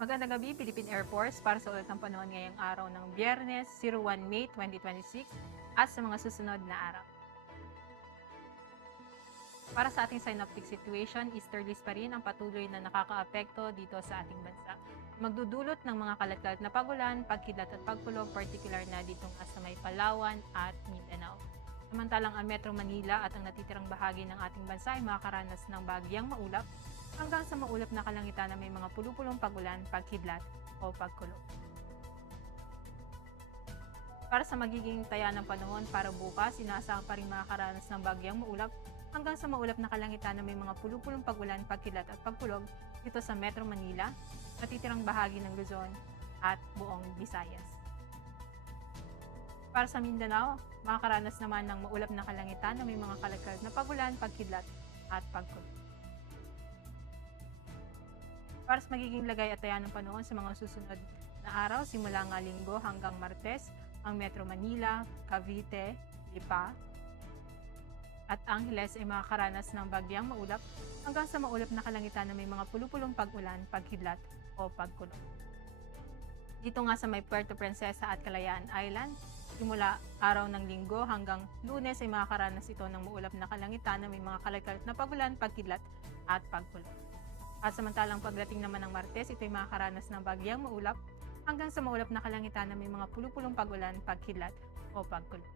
Magandang gabi, Philippine Air Force, para sa ulat ng panahon ngayong araw ng Biyernes, 01 May 2026 at sa mga susunod na araw. Para sa ating synoptic situation, easterlies pa rin ang patuloy na nakakaapekto dito sa ating bansa. Magdudulot ng mga kalat-kalat na pagulan, pagkidlat at pagkulog, particular na dito nga sa may Palawan at Mindanao. Samantalang ang Metro Manila at ang natitirang bahagi ng ating bansa ay makakaranas ng bagyang maulap hanggang sa maulap na kalangitan na may mga pulupulong pagulan, pagkidlat o pagkulog. Para sa magiging taya ng panahon para bukas, inaasahan pa rin makakaranas ng bagyang maulap hanggang sa maulap na kalangitan na may mga pulupulong pagulan, pagkilat at pagkulog dito sa Metro Manila, natitirang bahagi ng Luzon at buong Visayas. Para sa Mindanao, makakaranas naman ng maulap na kalangitan na may mga kalat-kalat na pagulan, pagkidlat at pagkulog. Para sa magiging lagay at taya ng panahon sa mga susunod na araw, simula nga Linggo hanggang Martes, ang Metro Manila, Cavite, Lipa, at Angeles ay makakaranas ng bagyang maulap hanggang sa maulap na kalangitan na may mga pulupulong pag-ulan, pagkidlat o pagkulog. Dito nga sa may Puerto Princesa at Kalayaan Island, simula araw ng Linggo hanggang Lunes ay makakaranas ito ng maulap na kalangitan na may mga kalat-kalat na pagulan, pagkidlat at pagkulog. At samantalang pagdating naman ng Martes, ito ay makakaranas ng bagyang maulap hanggang sa maulap na kalangitan na may mga pulupulong pagulan, pagkidlat o pagkulog.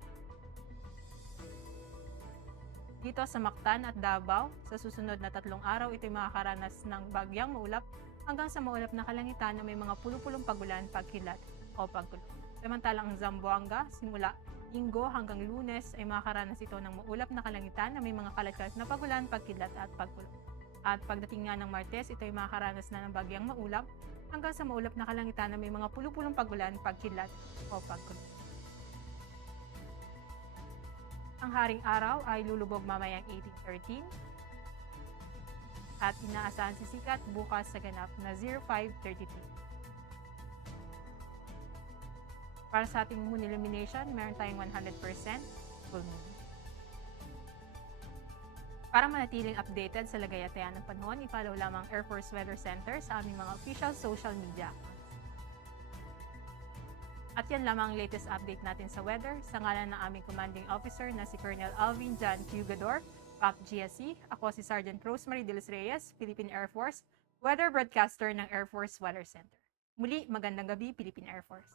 Dito sa Mactan at Davao, sa susunod na 3 araw, ito ay makakaranas ng bagyang maulap hanggang sa maulap na kalangitan na may mga pulupulong pagulan, pagkidlat o pagkulog. Samantalang ang Zamboanga, simula Linggo hanggang Lunes ay makakaranas ito ng maulap na kalangitan na may mga kalat-kalat na pagulan, pagkidlat at pagkulog. At pagdating nga ng Martes, ito ay makakaranas na ng bagyang maulap hanggang sa maulap na kalangitan na may mga pulupulong pagulan, pagkidlat o pagkulog. Ang haring araw ay lulubog mamayang 18:13 at inaasahan sisikat bukas sa ganap na 05:33. Para sa ating moon illumination, meron tayong 100% full moon. Para manatiling updated sa lagay at taya ng panahon, i-follow lamang Air Force Weather Center sa aming mga official social media. At yan lamang ang latest update natin sa weather. Sa ngalan ng aming commanding officer na si Colonel Alvin John Hugador, PAP GSC, ako si Sergeant Rosemary De Los Reyes, Philippine Air Force, weather broadcaster ng Air Force Weather Center. Muli, magandang gabi, Philippine Air Force.